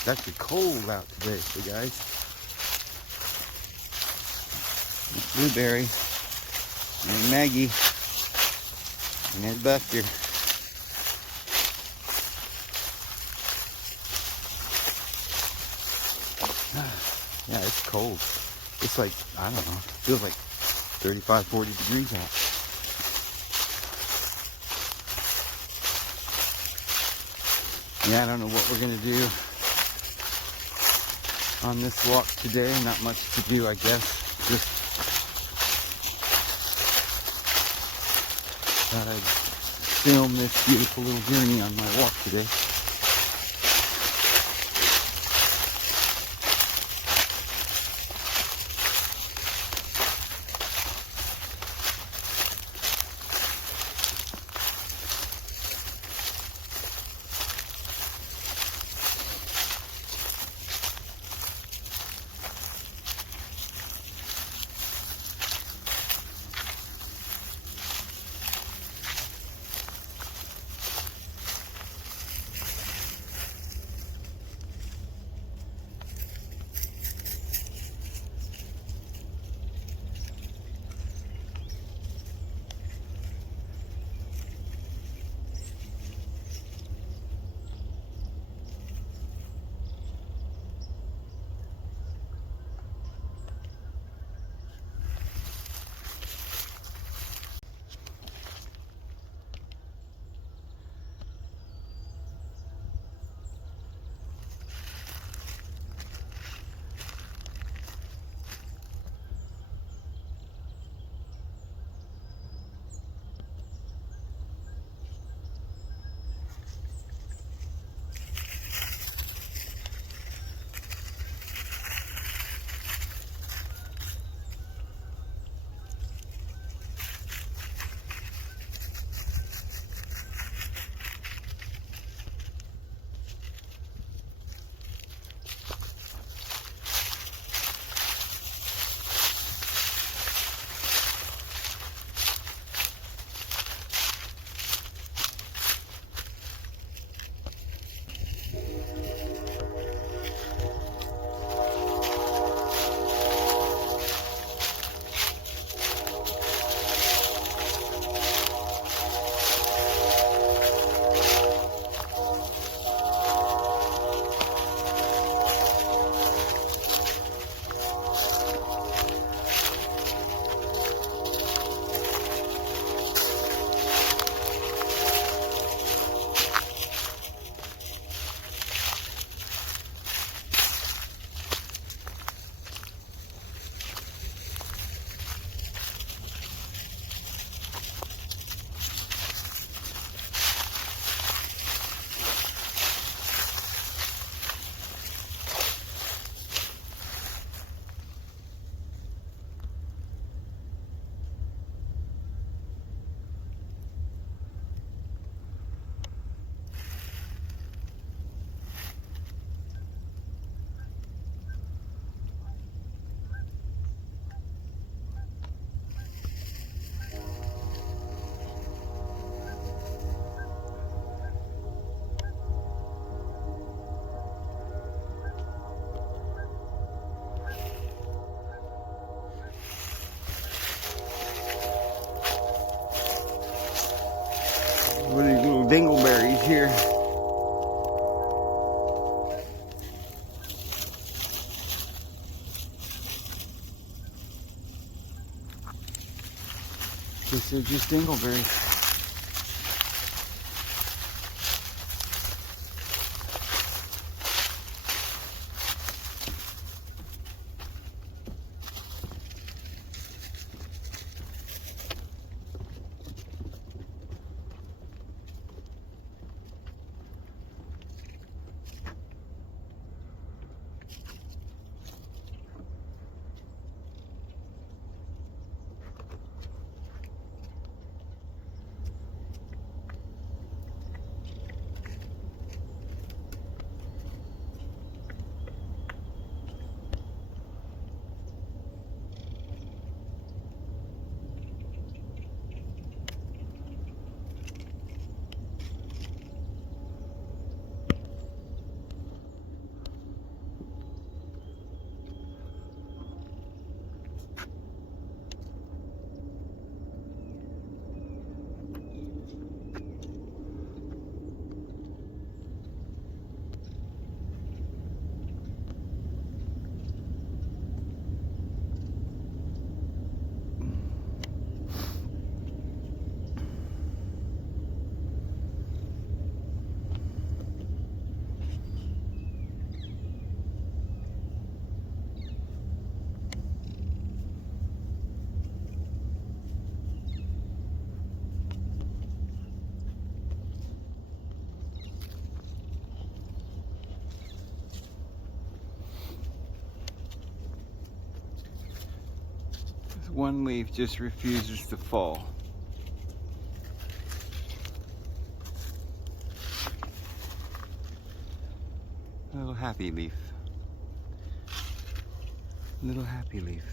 It's actually cold out today, so guys. Blueberry and Maggie and Ed Buster. Yeah, it's cold. It's like, I don't know, it feels like 35, 40 degrees out. Yeah, I don't know what we're going to do on this walk today. Not much to do, I guess. Just thought I'd film this beautiful little journey on my walk today. What are these little dingleberries here? Guess they're just dingleberries. one leaf just refuses to fall. Little happy leaf. Little happy leaf.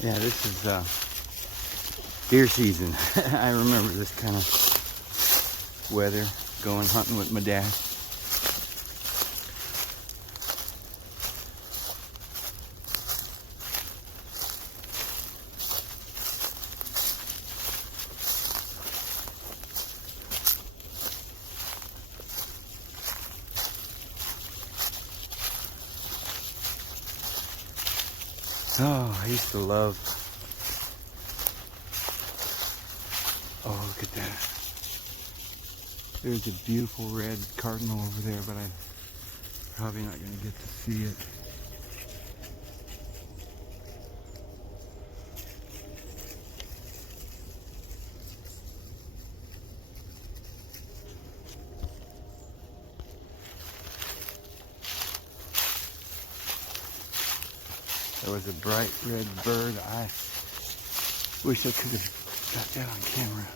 Yeah, this is deer season. I remember this kind of weather, going hunting with my dad. Oh, I used to love. Oh, look at that. There's a beautiful red cardinal over there, but I'm probably not going to get to see it. There was a bright red bird. I wish I could have got that on camera.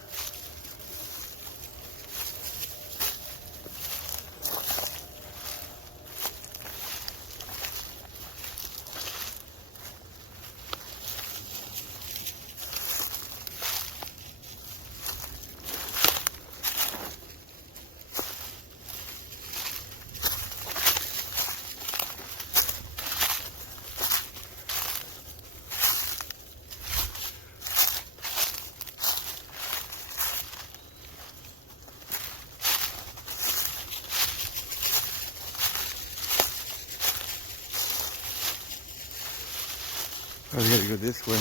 Probably got to go this way.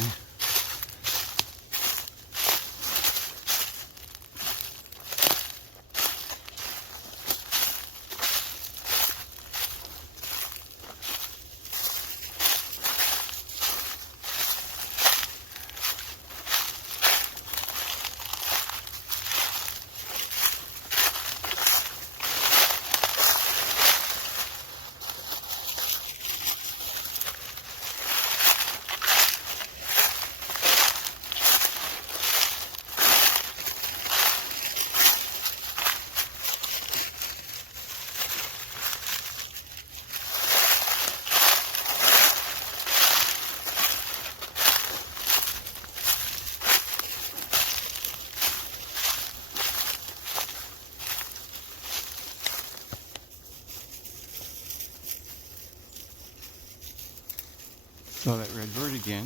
Saw that red bird again.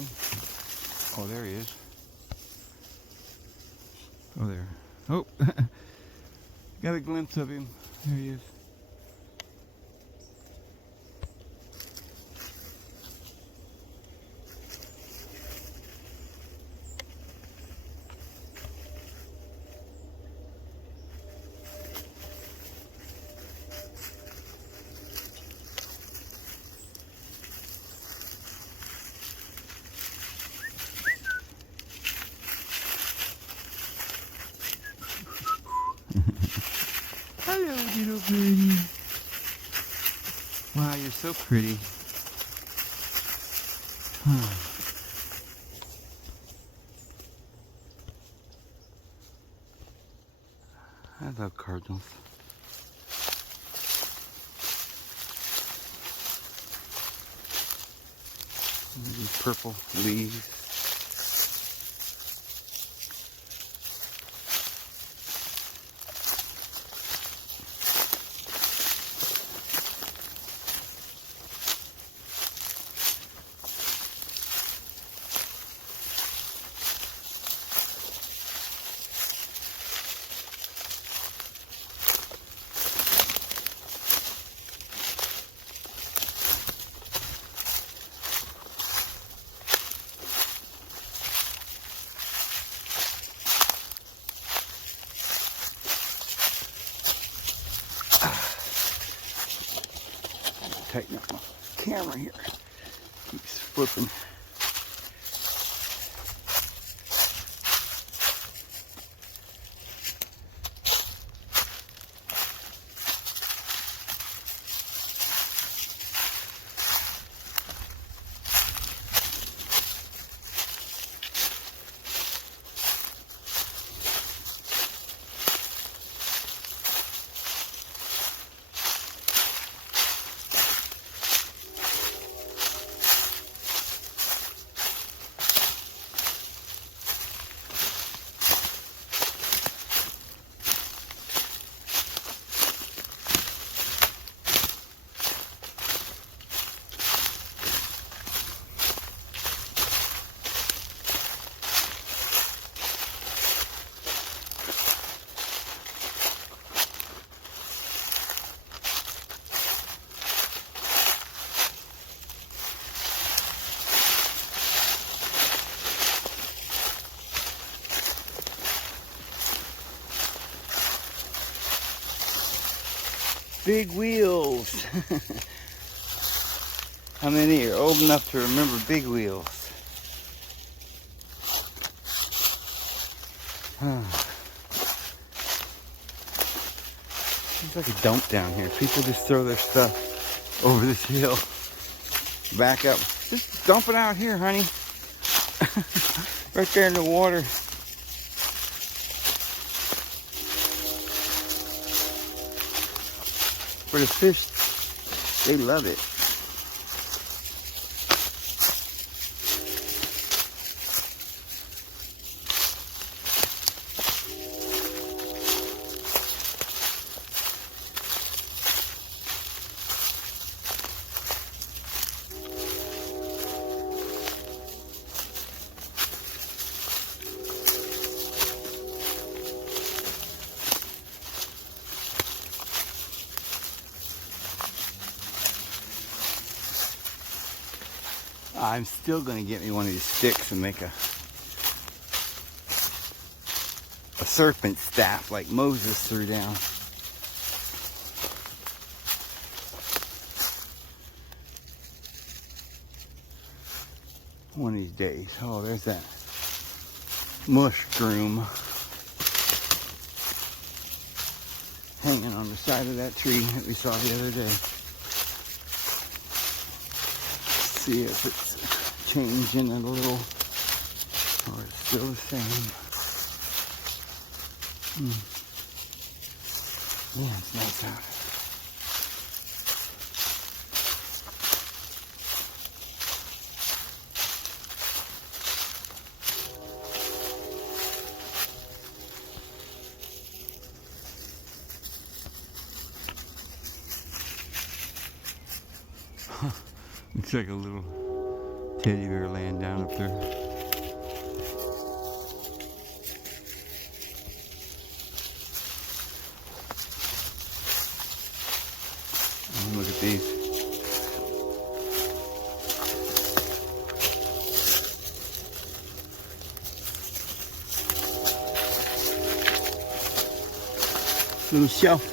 Oh, there he is. Oh, there. Oh, got a glimpse of him. There he is. Hello, little birdie. Wow, you're so pretty. I love cardinals. These purple leaves. Tighten up my camera here. Keeps flipping. Big wheels. How many are old enough to remember big wheels? It's like a dump down here. People just throw their stuff over this hill. Back up. Just dump it out here, honey. Right there in the water. For the fish, they love it. I'm still going to get me one of these sticks and make a serpent staff like Moses threw down. One of these days. Oh, there's that mushroom hanging on the side of that tree that we saw the other day. See if it's changing a little or it's still the same. Yeah, it's nice out. Looks like a little teddy bear laying down up there. And look at these. Little shelf.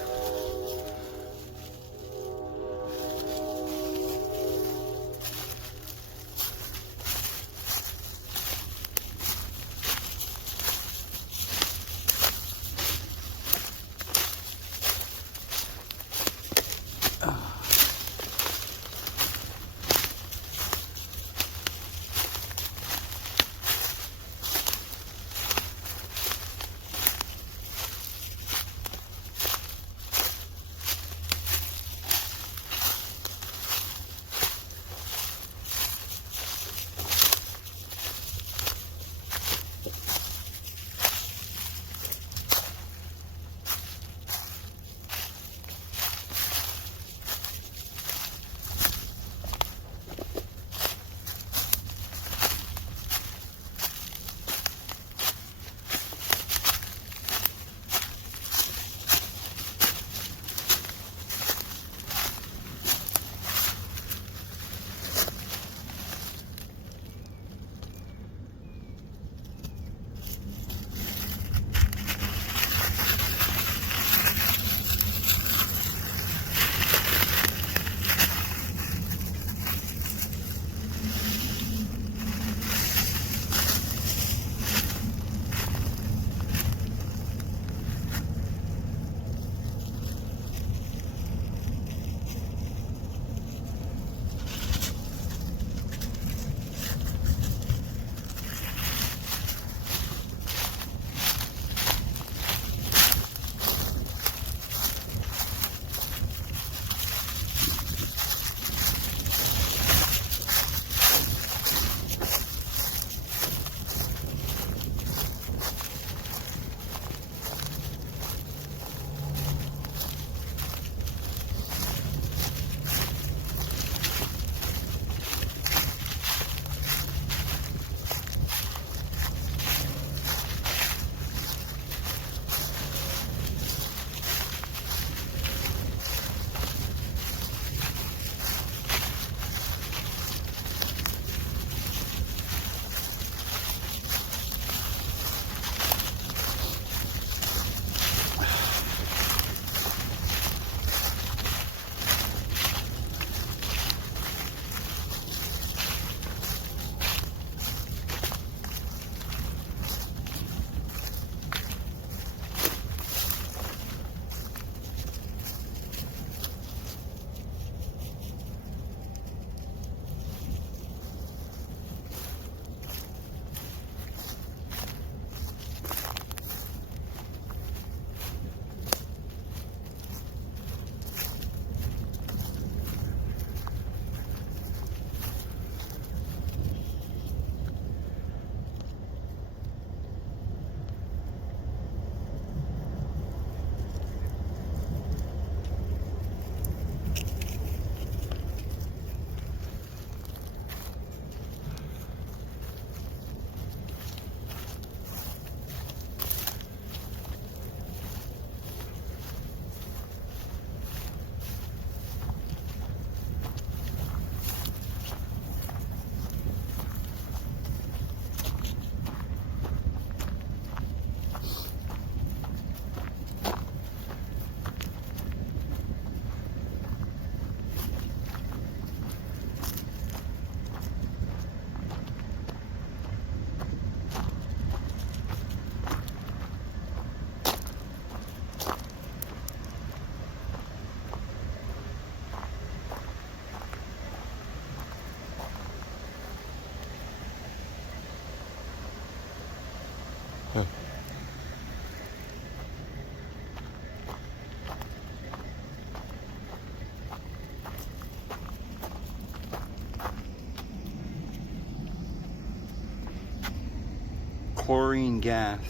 chlorine gas,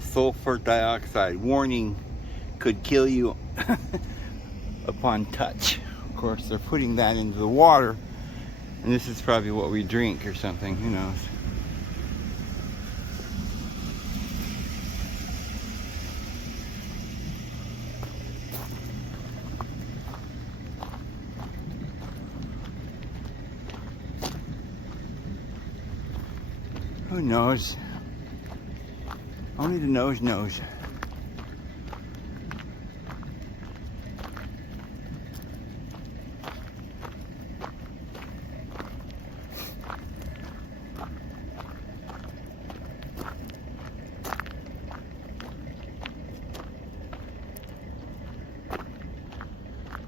sulfur dioxide. Warning, could kill you upon touch. Of course, they're putting that into the water, and this is probably what we drink or something, who knows. Who knows? Only the nose knows.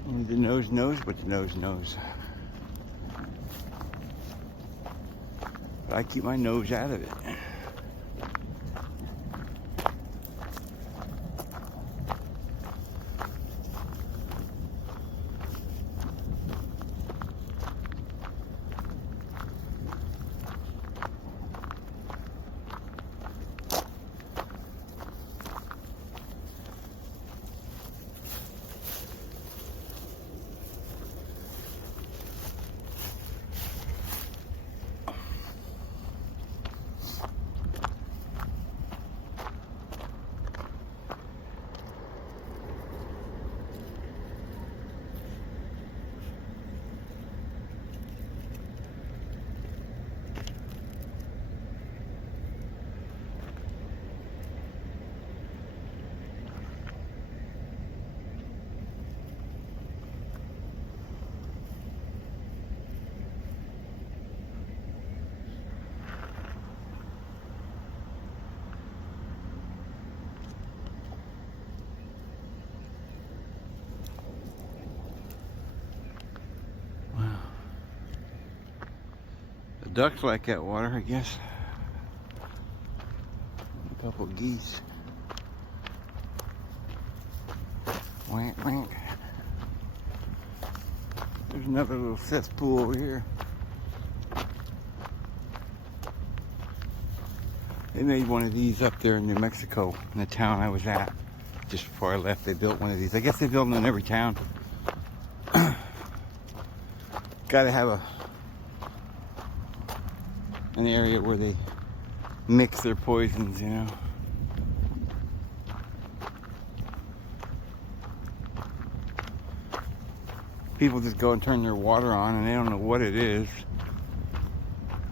Only the nose knows what the nose knows. But I keep my nose out of it. Ducks like that water, I guess. A couple of geese. Wank, wank. There's another little cesspool over here. They made one of these up there in New Mexico, in the town I was at. Just before I left, they built one of these. I guess they build them in every town. Gotta have an area where they mix their poisons, you know. People just go and turn their water on and they don't know what it is.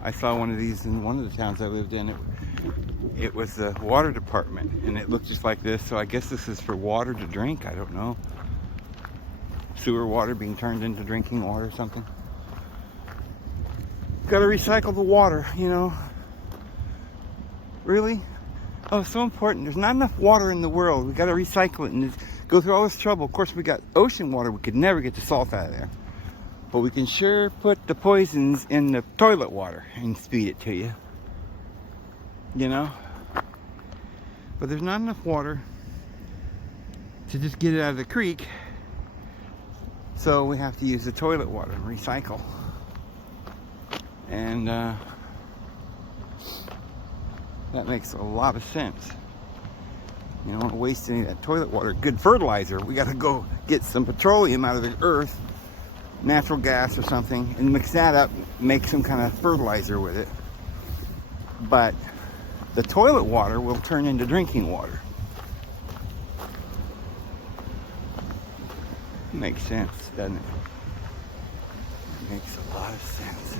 I saw one of these in one of the towns I lived in. It was the water department and it looked just like this, so I guess this is for water to drink, I don't know. Sewer water being turned into drinking water or something. Gotta recycle the water, you know. Really? Oh, it's so important. There's not enough water in the world. We gotta recycle it and go through all this trouble. Of course, we got ocean water. We could never get the salt out of there. But we can sure put the poisons in the toilet water and feed it to you. You know? But there's not enough water to just get it out of the creek. So we have to use the toilet water and recycle. And that makes a lot of sense. You don't want to waste any of that toilet water. Good fertilizer. We got to go get some petroleum out of the earth, natural gas or something, and mix that up, make some kind of fertilizer with it. But the toilet water will turn into drinking water. Makes sense, doesn't it? It makes a lot of sense.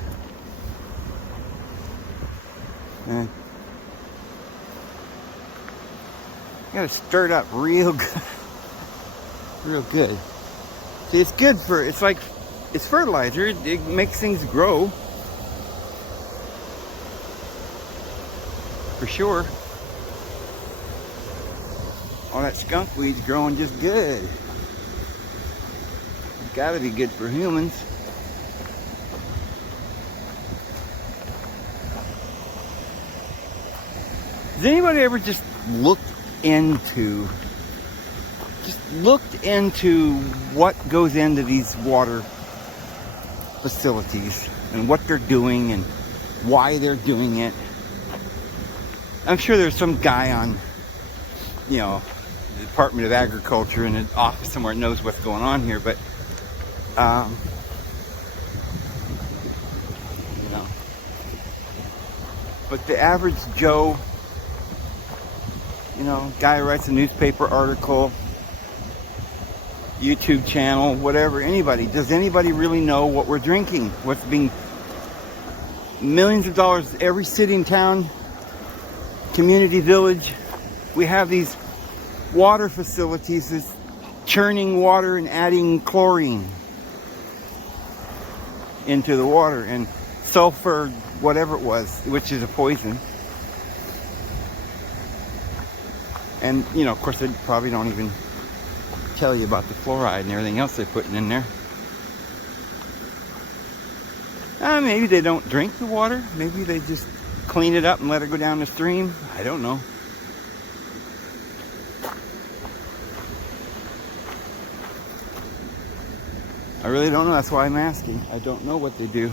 And you gotta stir it up real good. Real good. See, it's good for, it's like, it's fertilizer. It makes things grow. For sure. All that skunk weed's growing just good. It's gotta be good for humans. Has anybody ever just looked into what goes into these water facilities and what they're doing and why they're doing it? I'm sure there's some guy on, you know, the Department of Agriculture in an office somewhere knows what's going on here, but you know, but the average Joe, you know, guy who writes a newspaper article, YouTube channel, whatever, anybody, does anybody really know what we're drinking? What's being millions of dollars, every city and town, community village, we have these water facilities that's churning water and adding chlorine into the water and sulfur, whatever it was, which is a poison. And, you know, of course, they probably don't even tell you about the fluoride and everything else they're putting in there. Maybe they don't drink the water. Maybe they just clean it up and let it go down the stream. I don't know. I really don't know. That's why I'm asking. I don't know what they do.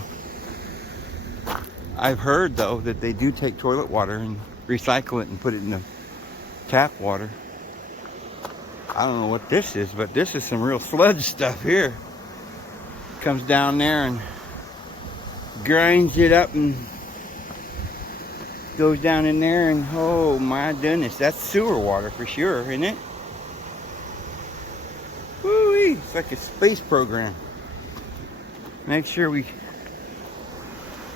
I've heard, though, that they do take toilet water and recycle it and put it in the tap water. I don't know what this is, but this is some real sludge stuff here. Comes down there and grinds it up and goes down in there, and oh my goodness, that's sewer water for sure, isn't it? Woo-wee, it's like a space program. Make sure we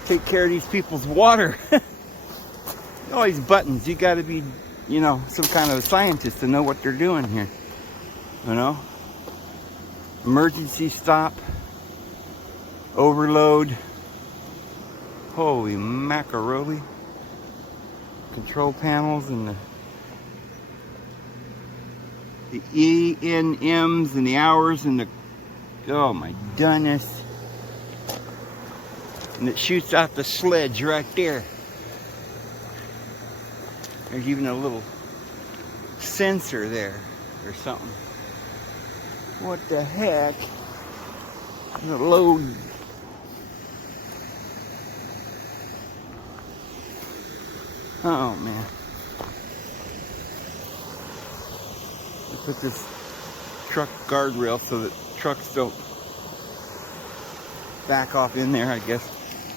take care of these people's water. All these buttons, you gotta be, you know, some kind of a scientist to know what they're doing here. You know? Emergency stop. Overload. Holy macaroni. Control panels and the ENMs and the hours and the, oh my goodness. And it shoots out the sledge right there. There's even a little sensor there or something. What the heck? The load. Oh man. They put this truck guardrail so that trucks don't back off in there, I guess.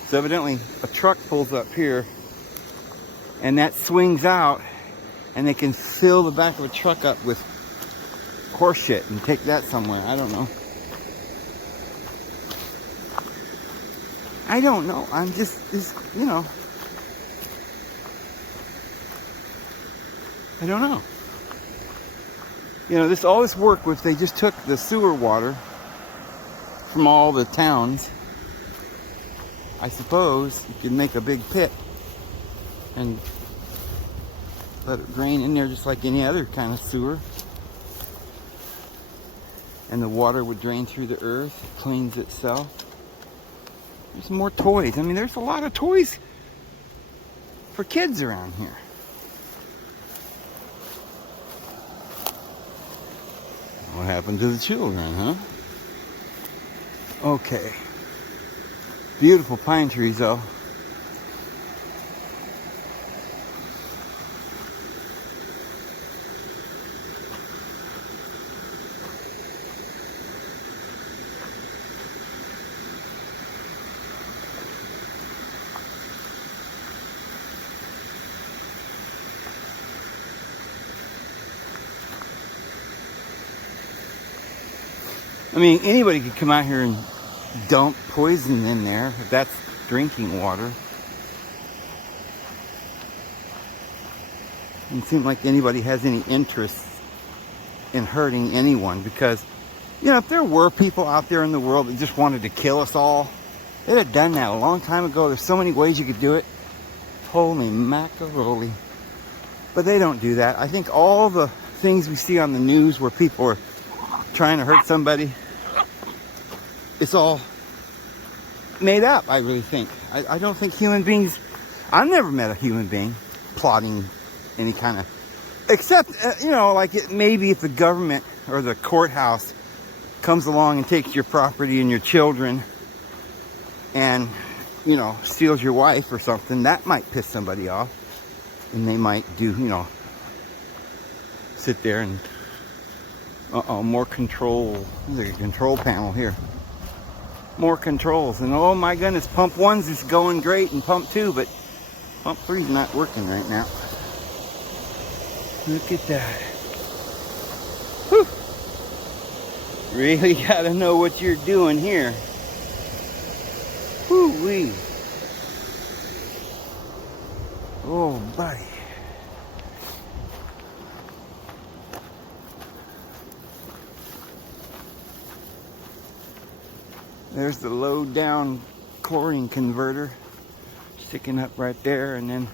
So evidently a truck pulls up here and that swings out and they can fill the back of a truck up with horse shit and take that somewhere. I don't know. I don't know. I'm just you know. I don't know. You know, all this work, if they just took the sewer water from all the towns, I suppose you could make a big pit and let it drain in there just like any other kind of sewer. And the water would drain through the earth, it cleans itself. There's more toys. I mean, there's a lot of toys for kids around here. What happened to the children, huh? Okay. Beautiful pine trees, though. I mean, anybody could come out here and dump poison in there if that's drinking water. It doesn't seem like anybody has any interest in hurting anyone because, you know, if there were people out there in the world that just wanted to kill us all, they'd have done that a long time ago. There's so many ways you could do it. Holy macaroni. But they don't do that. I think all the things we see on the news where people are trying to hurt somebody, it's all made up, I really think. I don't think human beings, I've never met a human being plotting any kind of, except, you know, like maybe if the government or the courthouse comes along and takes your property and your children and, you know, steals your wife or something, that might piss somebody off. And they might do, sit there and, more control. There's a control panel here. More controls. And oh my goodness, pump 1's is going great and pump 2, but pump 3's not working right now. Look at that. Whew. Really gotta know what you're doing here. Whoo-wee. Oh, buddy. There's the low down chlorine converter sticking up right there, and then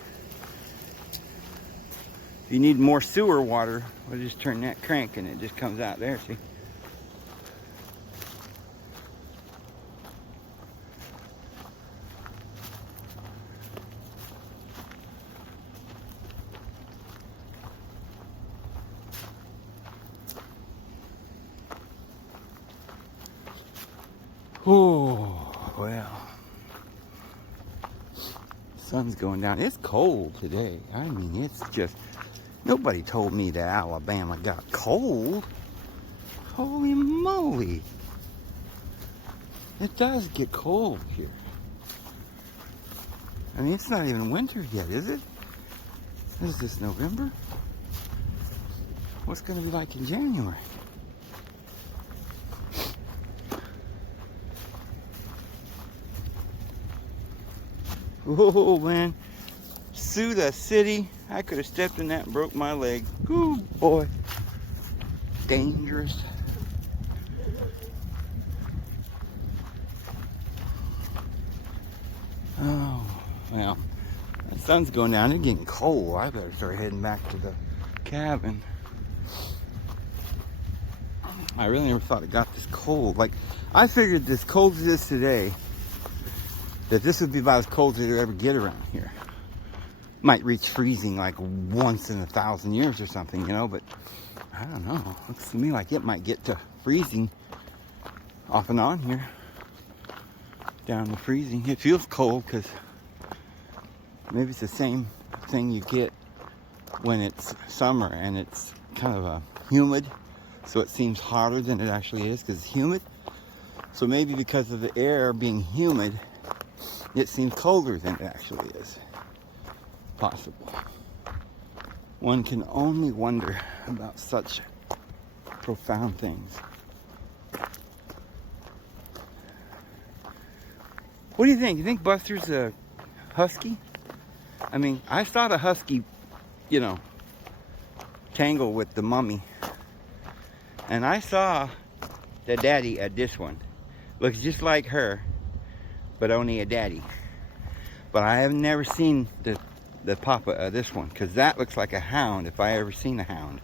if you need more sewer water, we'll just turn that crank and it just comes out there, see? Oh, well. Sun's going down. It's cold today. I mean, it's just, nobody told me that Alabama got cold. Holy moly. It does get cold here. I mean, it's not even winter yet, is it? Is this November? What's going to be like in January? Oh man, Suda City. I could have stepped in that and broke my leg. Ooh boy, dangerous. Oh, well, the sun's going down. It's getting cold. I better start heading back to the cabin. I really never thought it got this cold. Like, I figured this cold as it is today, that this would be about as cold as it'll ever get around here. Might reach freezing like once in 1,000 years or something, but I don't know. Looks to me like it might get to freezing off and on here. Down to freezing. It feels cold because maybe it's the same thing you get when it's summer and it's kind of humid, so it seems hotter than it actually is because it's humid. So maybe because of the air being humid, it seems colder than it actually is. Possible. One can only wonder about such profound things. What do you think? You think Buster's a husky? I mean, I saw the husky, tangle with the mummy. And I saw the daddy at this one. Looks just like her, but only a daddy. But I have never seen the papa of this one, because that looks like a hound if I ever seen a hound.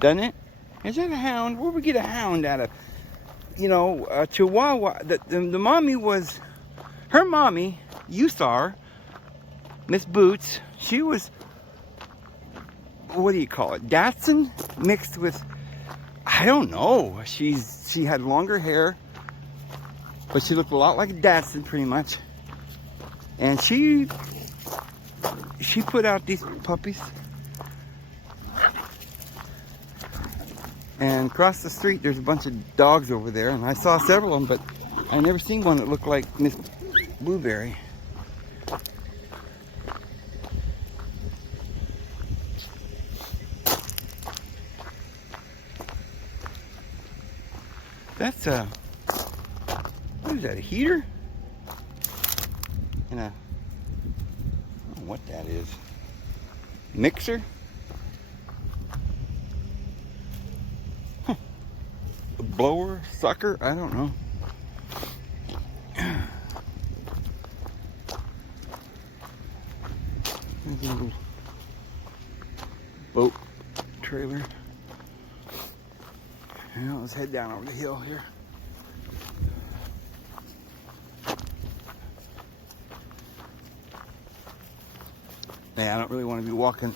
Doesn't it? Is that a hound? Where would we get a hound out of? A Chihuahua. The mommy was, her mommy, you saw her, Miss Boots. She was, what do you call it? Dachshund mixed with, I don't know. She had longer hair, but she looked a lot like a Dachshund pretty much. And she put out these puppies. And across the street there's a bunch of dogs over there, and I saw several of them, but I never seen one that looked like Miss Blueberry. That's what is that, a heater? And I don't know what that is. Mixer? Huh. A blower? Sucker? I don't know. There's a little boat trailer. Now let's head down over the hill here. Yeah, I don't really want to be walking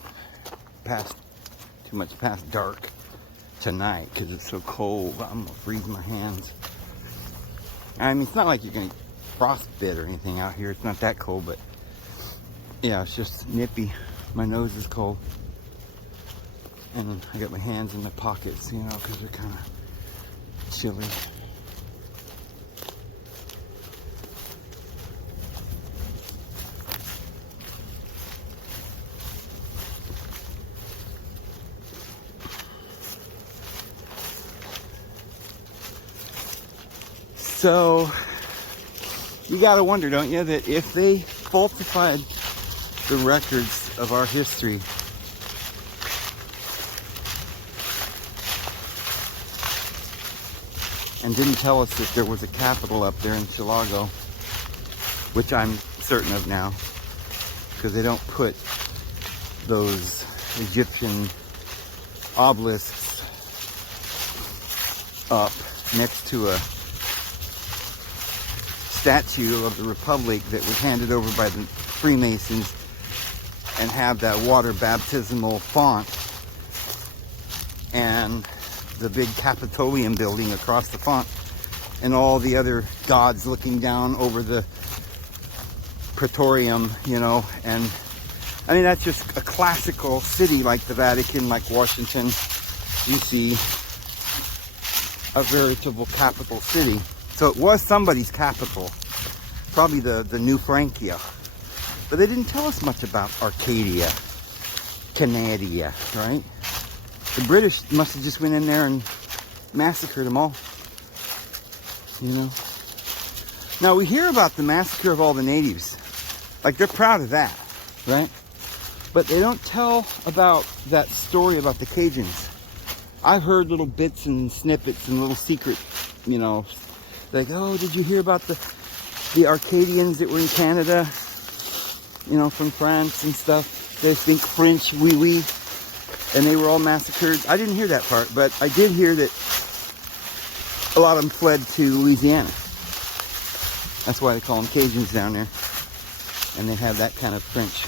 too much past dark tonight because it's so cold. I'm gonna freeze my hands. I mean, it's not like you're gonna frostbite or anything out here. It's not that cold, but yeah, it's just nippy. My nose is cold. And I got my hands in my pockets, you know, because they're kind of chilly. So, you gotta wonder, don't you, that if they falsified the records of our history, and didn't tell us that there was a capital up there in Chilago, which I'm certain of now, because they don't put those Egyptian obelisks up next to a statue of the Republic that was handed over by the Freemasons and have that water baptismal font and the big Capitolium building across the font and all the other gods looking down over the Praetorium, you know. And I mean, that's just a classical city like the Vatican, like Washington, D.C., a veritable capital city. So it was somebody's capital, probably the New Francia. But they didn't tell us much about Arcadia, Canadia, right? The British must have just went in there and massacred them all, you know? Now we hear about the massacre of all the natives. Like, they're proud of that, right? But they don't tell about that story about the Cajuns. I've heard little bits and snippets and little secret, you know, like, oh, did you hear about the Arcadians that were in Canada, you know, from France and stuff? They speak French, oui, oui, and they were all massacred. I didn't hear that part, but I did hear that a lot of them fled to Louisiana. That's why they call them Cajuns down there. And they have that kind of French.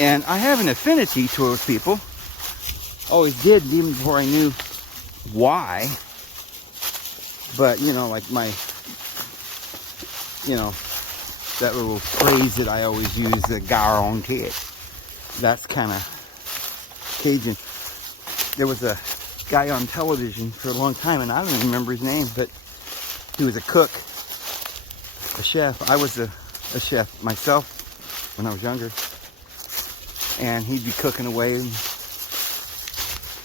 And I have an affinity to those people. Always did, even before I knew why. But, you know, like my, you know, that little phrase that I always use, the guarantee. That's kind of Cajun. There was a guy on television for a long time, and I don't even remember his name, but he was a cook, a chef. I was a chef myself when I was younger. And he'd be cooking away and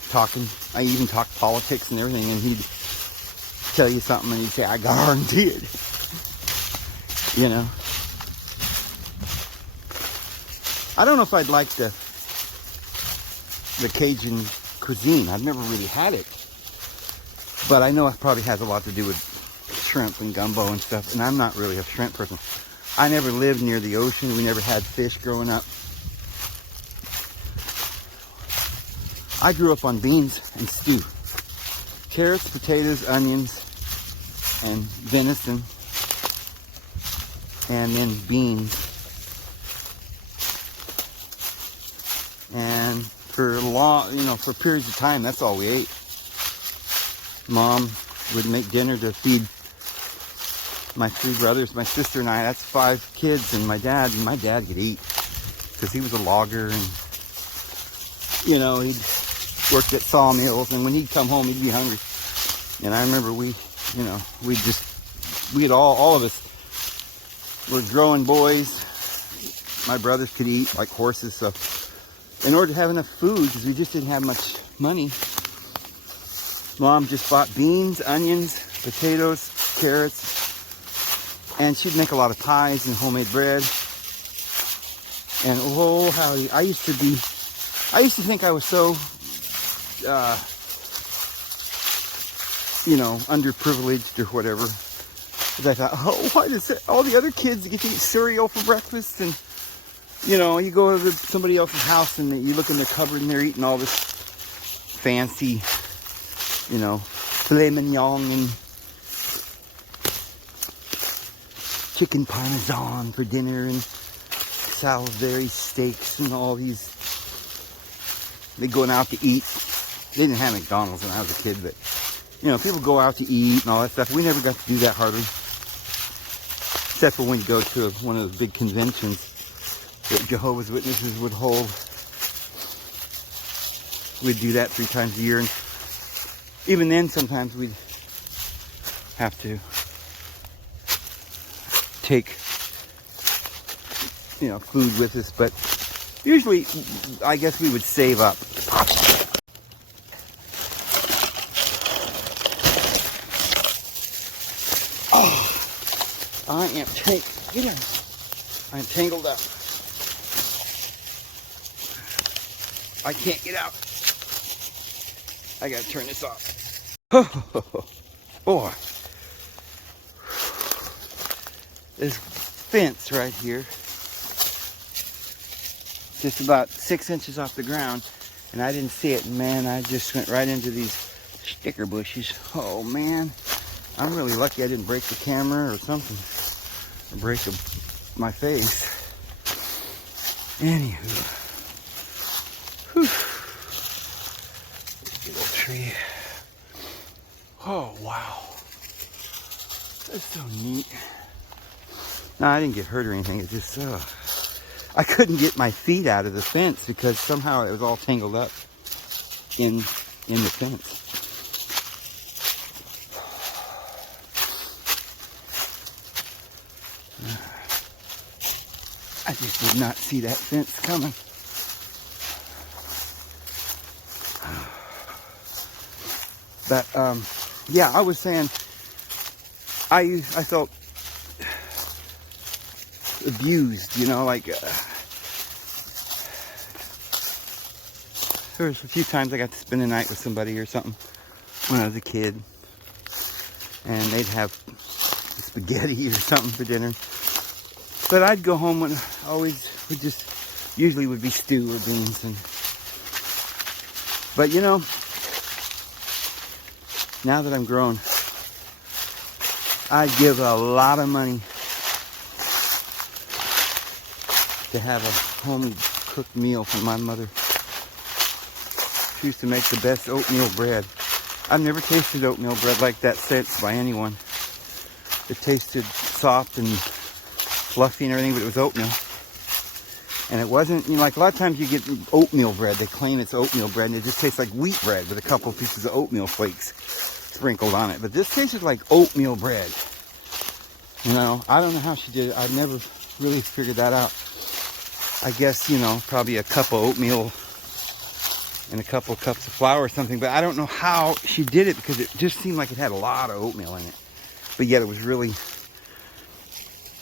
talking. I even talked politics and everything, and he'd tell you something and he'd say, I guarantee it. You know? I don't know if I'd like the Cajun cuisine. I've never really had it. But I know it probably has a lot to do with shrimp and gumbo and stuff, and I'm not really a shrimp person. I never lived near the ocean. We never had fish growing up. I grew up on beans and stew. Carrots, potatoes, onions, and venison, and then beans. And for for periods of time, that's all we ate. Mom would make dinner to feed my 3 brothers, my sister and I. That's 5 kids, and my dad could eat because he was a logger, and you know, he'd worked at sawmills, and when he'd come home, he'd be hungry. And I remember all of us were growing boys. My brothers could eat like horses, so in order to have enough food, because we just didn't have much money, Mom just bought beans, onions, potatoes, carrots, and she'd make a lot of pies and homemade bread. And oh, how I used to think I was so underprivileged or whatever. Because I thought, oh, why does all the other kids get to eat cereal for breakfast? And, you know, you go to somebody else's house and you look in their cupboard and they're eating all this fancy, you know, filet mignon and chicken parmesan for dinner and Salisbury steaks and all these. They going out to eat. They didn't have McDonald's when I was a kid, but, you know, people go out to eat and all that stuff. We never got to do that hardly. Except for when you go to one of those big conventions. that Jehovah's Witnesses would hold. We'd do that 3 times a year, and even then sometimes we'd have to take, you know, food with us, but usually I guess we would save up. Oh, I am I'm tangled up. I can't get out. I gotta turn this off. Oh, boy. This fence right here, just about 6 inches off the ground, and I didn't see it, and man, I just went right into these sticker bushes. Oh man, I'm really lucky I didn't break the camera or something, or break my face. Anywho, whew. Big old tree. Oh wow, that's so neat. No, I didn't get hurt or anything. It just, I couldn't get my feet out of the fence because somehow it was all tangled up in the fence. I just did not see that fence coming. But, yeah, I was saying, I felt abused, you know, like, there was a few times I got to spend the night with somebody or something when I was a kid, and they'd have spaghetti or something for dinner, but I'd go home and usually would be stew or beans, but you know, now that I'm grown, I'd give a lot of money to have a home cooked meal from my mother. She used to make the best oatmeal bread. I've never tasted oatmeal bread like that since by anyone. It tasted soft and fluffy and everything, but it was oatmeal. And it wasn't, you know, like a lot of times you get oatmeal bread, they claim it's oatmeal bread, and it just tastes like wheat bread with a couple of pieces of oatmeal flakes sprinkled on it. But this tasted like oatmeal bread. You know, I don't know how she did it. I've never really figured that out. I guess, you know, probably a cup of oatmeal and a couple of cups of flour or something, but I don't know how she did it because it just seemed like it had a lot of oatmeal in it. But yet it was really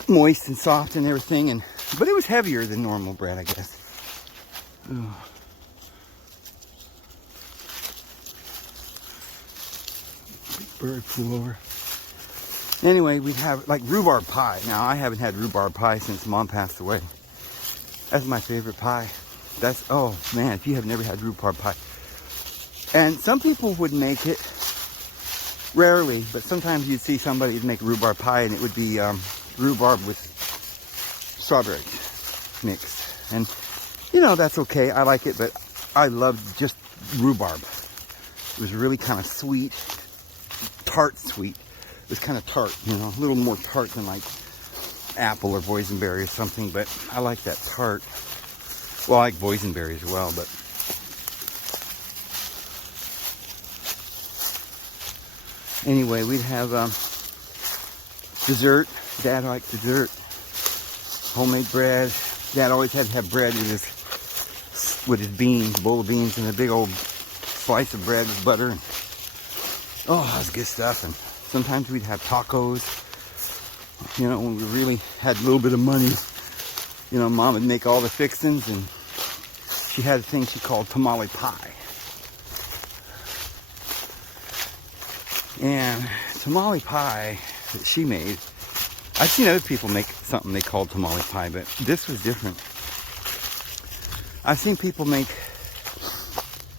moist and soft and everything, but it was heavier than normal bread, I guess. Ugh. Big bird flew over. Anyway, we'd have like rhubarb pie. Now, I haven't had rhubarb pie since Mom passed away. That's my favorite pie. Oh man, if you have never had rhubarb pie. And some people would make it, rarely, but sometimes you'd see somebody would make rhubarb pie and it would be rhubarb with strawberry mix. And, you know, that's okay. I like it, but I loved just rhubarb. It was really kind of sweet, tart sweet. It was kind of tart, you know, a little more tart than like apple or boysenberry or something, but I like that tart. Well, I like boysenberry as well, but anyway, we'd have dessert. Dad liked dessert, homemade bread. Dad always had to have bread with his beans, bowl of beans, and a big old slice of bread with butter. And, oh, that was good stuff. And sometimes we'd have tacos. You know, when we really had a little bit of money, you know, Mom would make all the fixings, and she had a thing she called tamale pie. And tamale pie that she made, I've seen other people make something they called tamale pie, but this was different. I've seen people make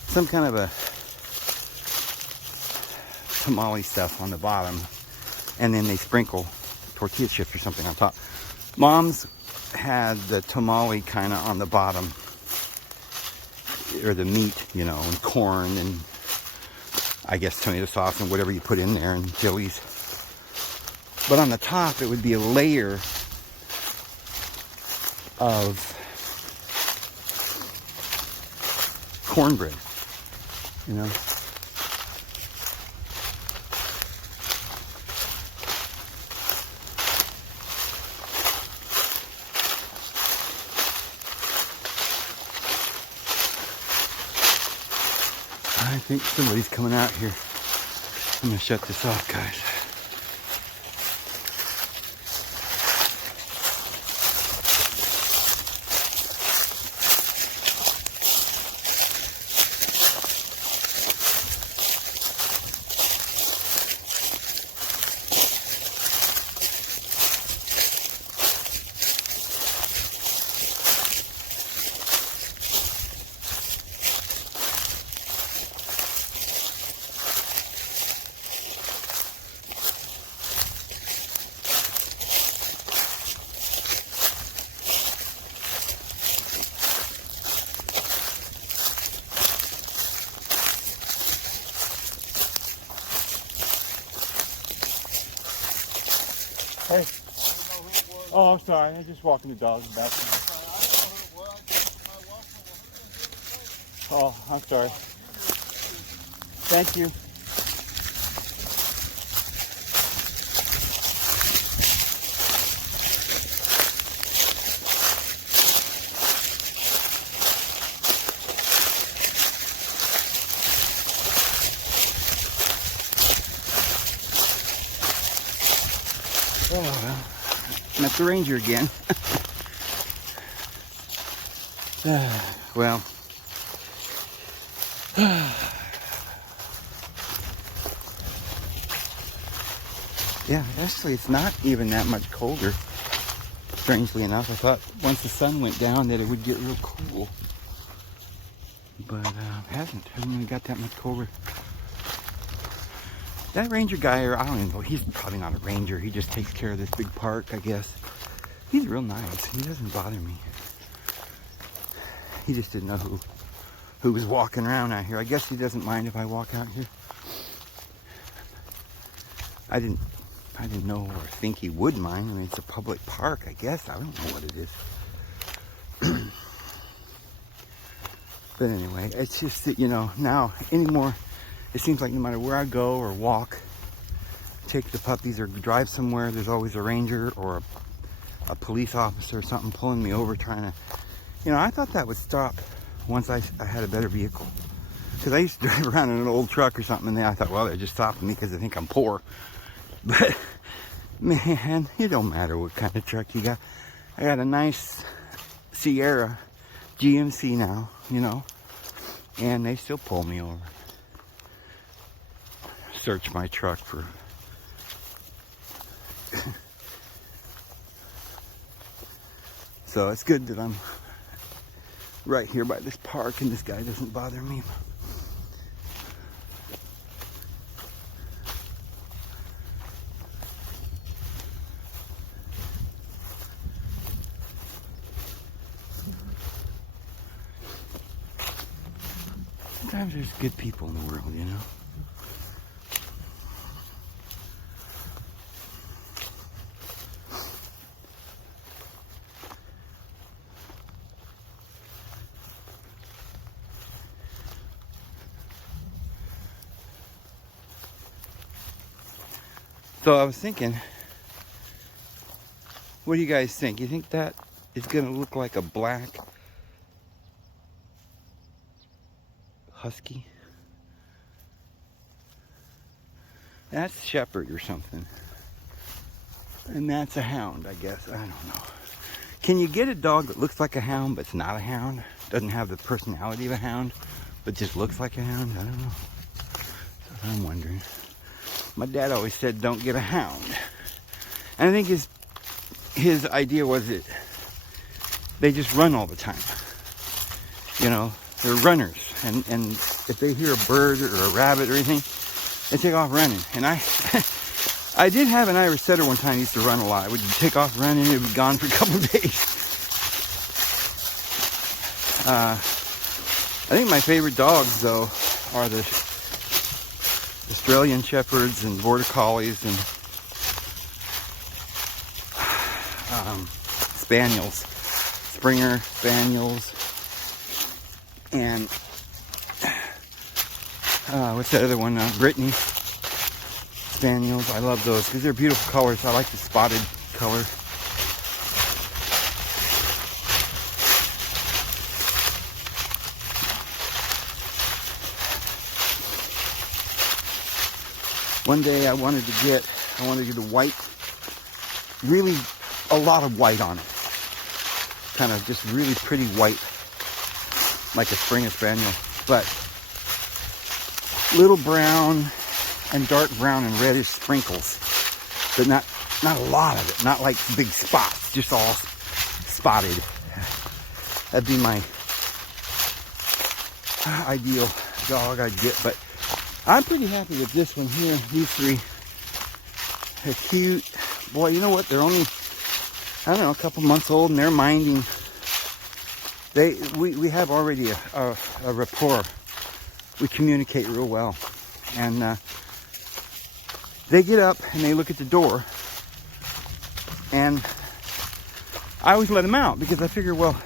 some kind of a tamale stuff on the bottom, and then they sprinkle tortilla chips or something on top. Mom's had the tamale kind of on the bottom, or the meat, you know, and corn and I guess tomato sauce and whatever you put in there, and chilies. But on the top it would be a layer of cornbread, you know. I think somebody's coming out here. I'm gonna shut this off, guys. Hey. Oh, I'm sorry. I'm just walking the dog back. Oh, I'm sorry. Thank you. Oh, well, met the ranger again. Well, yeah, actually it's not even that much colder, strangely enough. I thought once the sun went down that it would get real cool, but it hasn't really got that much colder. That ranger guy, or I don't even know, he's probably not a ranger. He just takes care of this big park, I guess. He's real nice. He doesn't bother me. He just didn't know who was walking around out here. I guess he doesn't mind if I walk out here. I didn't know or think he would mind. I mean, it's a public park, I guess. I don't know what it is. But anyway, it's just that, you know, now anymore, it seems like no matter where I go or walk, take the puppies or drive somewhere, there's always a ranger or a police officer or something pulling me over trying to, you know, I thought that would stop once I had a better vehicle. Because I used to drive around in an old truck or something, and then I thought, well, they're just stopping me because they think I'm poor. But, man, it don't matter what kind of truck you got. I got a nice Sierra GMC now, you know, and they still pull me over. Search my truck for so it's good that I'm right here by this park and this guy doesn't bother me. Sometimes there's good people in the world, you know. So I was thinking, what do you guys think? You think that is going to look like a black husky? That's shepherd or something. And that's a hound, I guess. I don't know. Can you get a dog that looks like a hound, but it's not a hound? Doesn't have the personality of a hound, but just looks like a hound? I don't know. That's what I'm wondering. My dad always said, don't get a hound. And I think his idea was that they just run all the time. You know, they're runners. And if they hear a bird or a rabbit or anything, they take off running. And I did have an Irish setter one time. He used to run a lot. It would take off running. It would be gone for a couple of days. I think my favorite dogs, though, are the Australian Shepherds and Border Collies and Spaniels. Springer Spaniels. And what's that other one? Brittany Spaniels. I love those because they're beautiful colors. I like the spotted color. One day I wanted to get the white, really a lot of white on it. Kind of just really pretty white, like a Springer Spaniel. But little brown and dark brown and reddish sprinkles. But not a lot of it. Not like big spots, just all spotted. That'd be my ideal dog I'd get. But I'm pretty happy with this one here. These three are cute. Boy, you know what? They're only, I don't know, a couple months old, and they're minding. We have already a rapport. We communicate real well. And they get up and they look at the door. And I always let them out because I figure, well,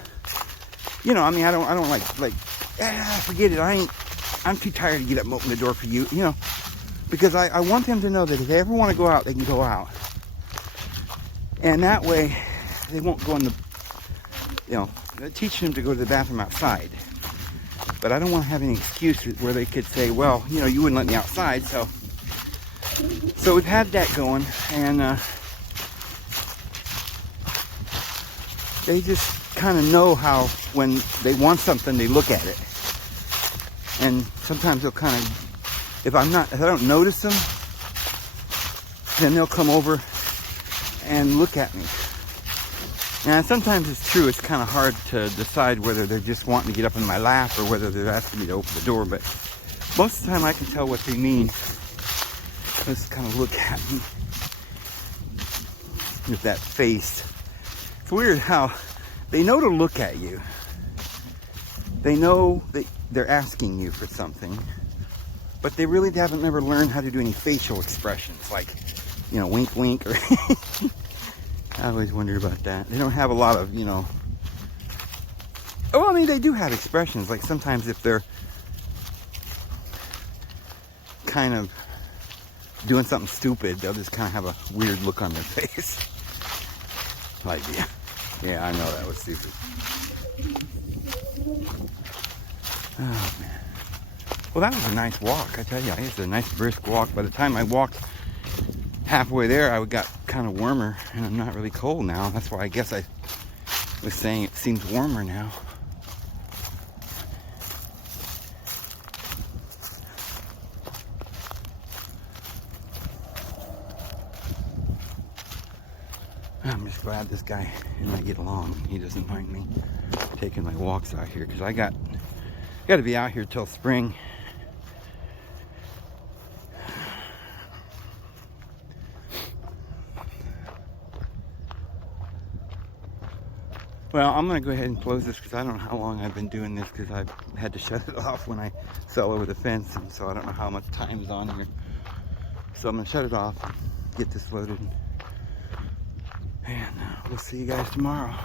you know, I mean, I don't like, forget it. I'm too tired to get up and open the door for you, you know, because I want them to know that if they ever want to go out, they can go out. And that way, they won't go in the, you know, teaching them to go to the bathroom outside. But I don't want to have any excuses where they could say, well, you know, you wouldn't let me outside, so we've had that going, and they just kind of know how when they want something, they look at it. And sometimes they'll kind of, if I don't notice them, then they'll come over and look at me. And sometimes it's true, it's kind of hard to decide whether they're just wanting to get up in my lap or whether they're asking me to open the door, but most of the time I can tell what they mean. Just kind of look at me with that face. It's weird how they know to look at you. They know that they're asking you for something, but they really haven't never learned how to do any facial expressions, like, you know, wink, wink, or I always wondered about that. They don't have a lot of, you know, oh, I mean, they do have expressions, like sometimes if they're kind of doing something stupid, they'll just kind of have a weird look on their face. Like, yeah, I know that was stupid. Oh, man. Well, that was a nice walk, I tell you. It was a nice brisk walk. By the time I walked halfway there, I got kind of warmer, and I'm not really cold now. That's why I guess I was saying it seems warmer now. I'm just glad this guy and I get along. He doesn't mind me taking my walks out here, because I got to be out here till spring. Well, I'm going to go ahead and close this because I don't know how long I've been doing this, because I've had to shut it off when I fell over the fence, and so I don't know how much time is on here. So I'm going to shut it off, get this loaded, and we'll see you guys tomorrow.